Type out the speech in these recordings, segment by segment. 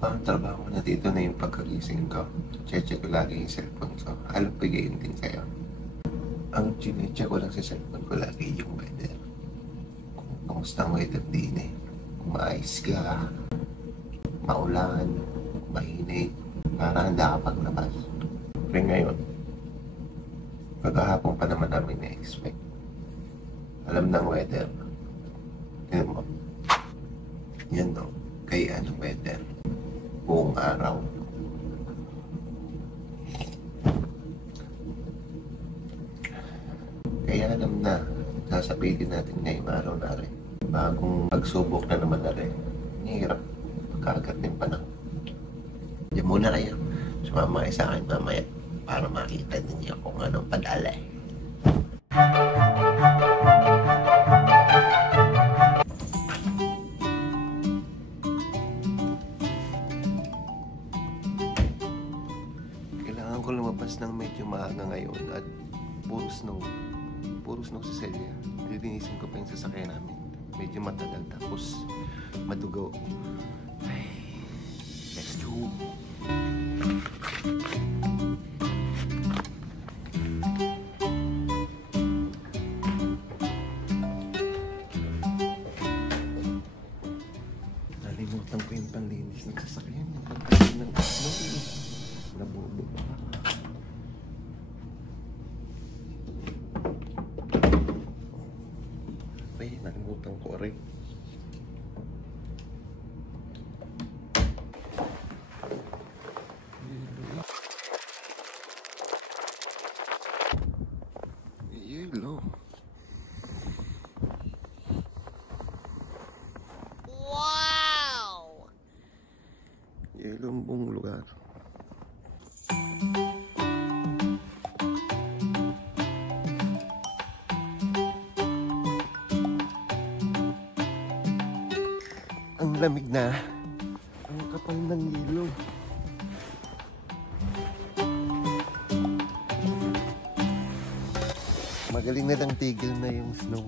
pa ang trabaho na dito na yung pagkagising ko. Check ko lagi yung cellphone ko. Alam ko yun din kayo. Ang chinecheck ko lang sa cellphone ko lagi yung weather. Kung kamusta ang weather din eh. Kung maayos ka, maulan, mainit, para handa ka paglabas. Pero ngayon, pagkahapon pa naman namin na-expect. Alam ng weather. Tignan mo. Yan no. Kaya anong weather. Buong araw. Kaya alam na. Sasabihin natin ngayong araw na rin. Bagong pagsubok na naman na rin. Hirap. Pagkagat ng panahon. Diyan muna kayo. Sumama kayo sa akin mamaya. Para makita ninyo kung anong padala eh. Kailangan ko lumabas ng medyo maaga ngayon at puro snow si Celia. Lilinisin ko pa yung sasakyan namin. Medyo matagal tapos madugo. Ay, let's go! Nalimutan ko yung panlinis ng sasakyan. Pagkasin ng snow. Nabubo pa. Ay, nalimutan ko rin. Yelo. Wow! Yelo ang buong lugar. Ang lamig na. Ang kapal ng yelo. Magaling na lang tigil na yung snow.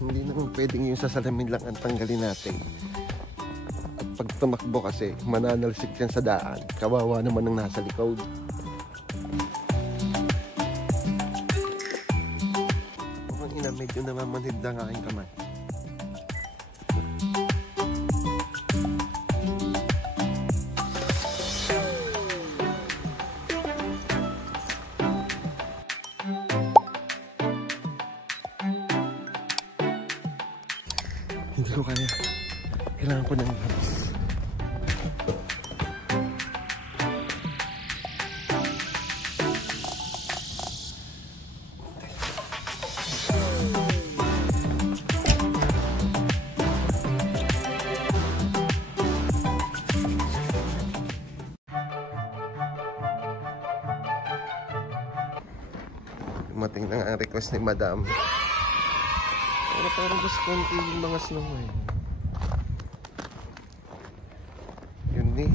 Hindi naman pwedeng yung sasalamin lang ang tanggalin natin. At pag tumakbo kasi, mananalsik yan sa daan. Kawawa naman ang nasa likod. Medyo namamanhid na ang aking kamay. Hindi ko kaya. Kailangan ko ng labas. Dumating na ang request ni Madam. Pero parang mas konti yung mga snow eh. Yun eh.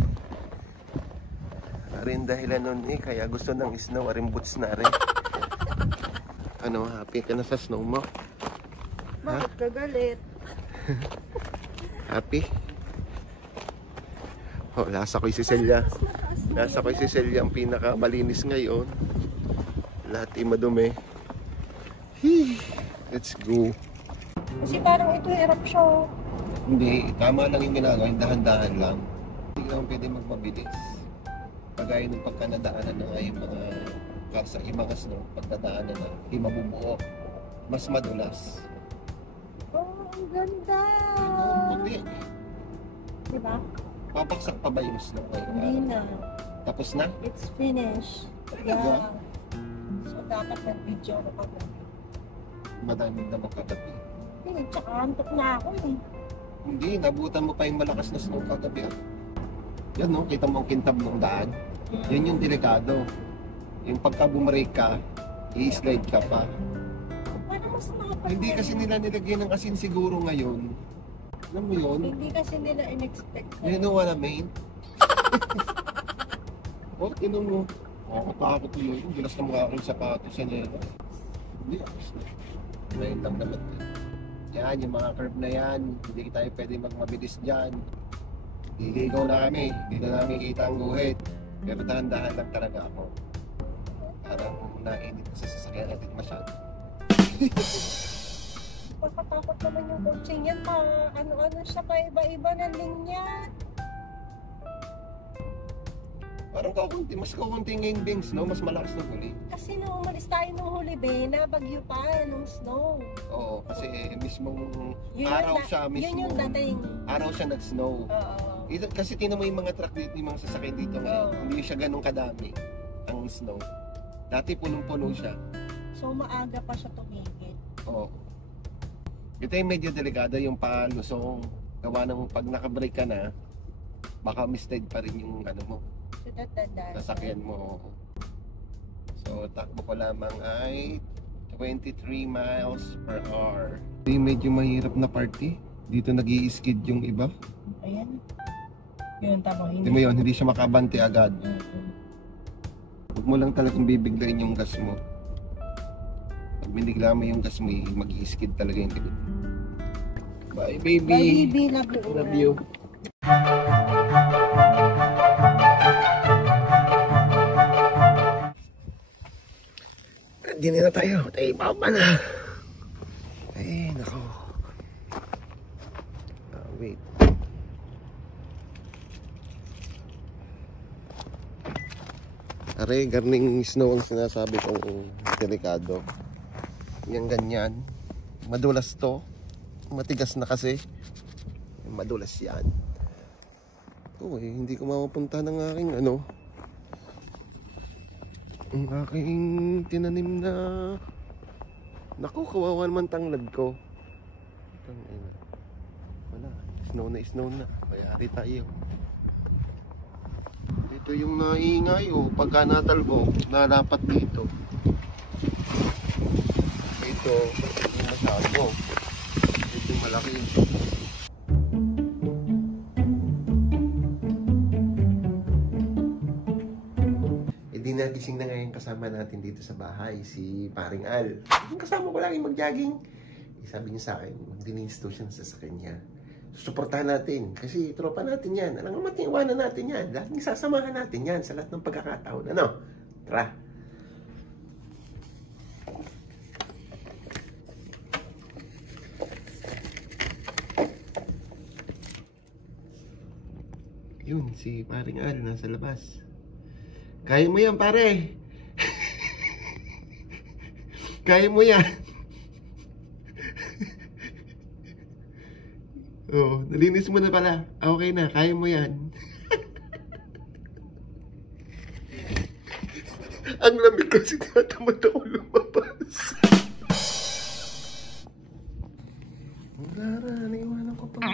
Arin dahilan nun eh. Kaya gusto ng snow. Arin boots na rin. Ano, happy ka na sa snow mo? Bakit ka galit? Happy? Oh, lasa ko si Celia. Lasa ko si Celia ang pinakamalinis ngayon. Lahat ay madumi. Let's go. Kasi parang ito hirap siya. Hindi, tama lang yung ginagawa. Dahan-dahan lang. Hindi naman pwede magmabilis. Pagaya ng pagkanadaanan na nga yung mga karsa, yung mga snow, pagkadaanan na, hindi mabubuo. Mas madulas. Oh, ang ganda! Hindi. Diba? Papaksak pa ba yung snow kayo? Hindi na. Tapos na? It's finished. Talaga? Yeah. So, dapat nag-video ko pa. Madaming na magkagabi. Eh, tsaka antok na ako eh. Hindi, nabutan mo pa yung malakas na snow kagabi. Yan no, kita mo ang kintab ng daan. Yan yung delikado. Yung pagka bumrake ka, i-slide ka pa. Paano mas makapag- Hindi kasi nila nilagyan ng asin siguro ngayon. Alam mo yun? Hindi kasi nila in-expect. You know what I mean? Oh, tinan mo. Takot yun. Gilas na mga aking sapatos sa nila. Hindi, ngayon lang naman. Yan, yung mga curve na yan. Hindi tayo pwede magmabilis dyan. Hihiligaw na kami. Hindi na namin kita ang guhit. Pero dahan-dahan lang talaga ako. Parang nainit sa sasakyan natin masyado. Pagkatakot naman yung coaching yan. Ano-ano siya pa iba-iba ng linya. Parang mas kakunti ngayon, Bings, no? Mas malakas ng huli. Kasi nung umalis tayo nung huli, be, nabagyo pa nung snow. Oo, kasi mismong Yun araw yung siya mismo. Yun yung dating. Araw siya nag-snow. Oo. Kasi tinan mo yung mga truck dito, yung mga sasakyan dito ngayon. Oo. Hindi siya ganun kadami ang snow. Dati punong-puno siya. So maaga pa siya tumigil. Oo. Ito yung medyo delikado yung palusong. Gawa ng pag nakabrake ka na, baka mislead pa rin yung ano mo, So tatandaan. sasakyan mo. So takbo ko lamang ay 23 miles per hour. Yung medyo mahirap na party. Dito nag-i-skid yung iba. Ayan. Yun, tama. Hindi mo yun, hindi siya makabante agad. Huwag mo lang talagang bibiglayin yung gas mo. Pag binigla mo yung gas mo, mag-i-skid talaga yung likod. Bye baby! Bye baby, love you. Love you. Hindi na tayo. Tayo pa na. Ay, nako. Wait. Are, garning snow ang sinasabi kong delikado. Yan ganyan. Madulas to. Matigas na kasi. Madulas yan. Ito eh, hindi ko mapupunta ng aking ano. Ang aking tinanim na. Naku, kawawa naman tanglad ko. Wala, snow na. Bayari tayo. Ito yung naingay pagka natalbo, nalapat dito. Ito, hindi masyado. Ito malaki. Nagising na ngayon kasama natin dito sa bahay, si Paring Al. Yung kasama ko lagi mag-jogging. Sabi niya sa akin, maglinis daw siya sa kanya. Susuportahan natin, kasi tropa natin yan. Alam nga matiwanan natin yan. Laging sasamahan natin yan sa lahat ng pagkakataon. Ano? Tara! Yun, si Paring Al nasa labas. Kaya mo yan, pare. Kaya mo yan. Oh, nalinis mo na pala. Okay na, kaya mo yan. Ang lamig kasi tinatamad ako lumabas. Lara, naiwanan ko pa.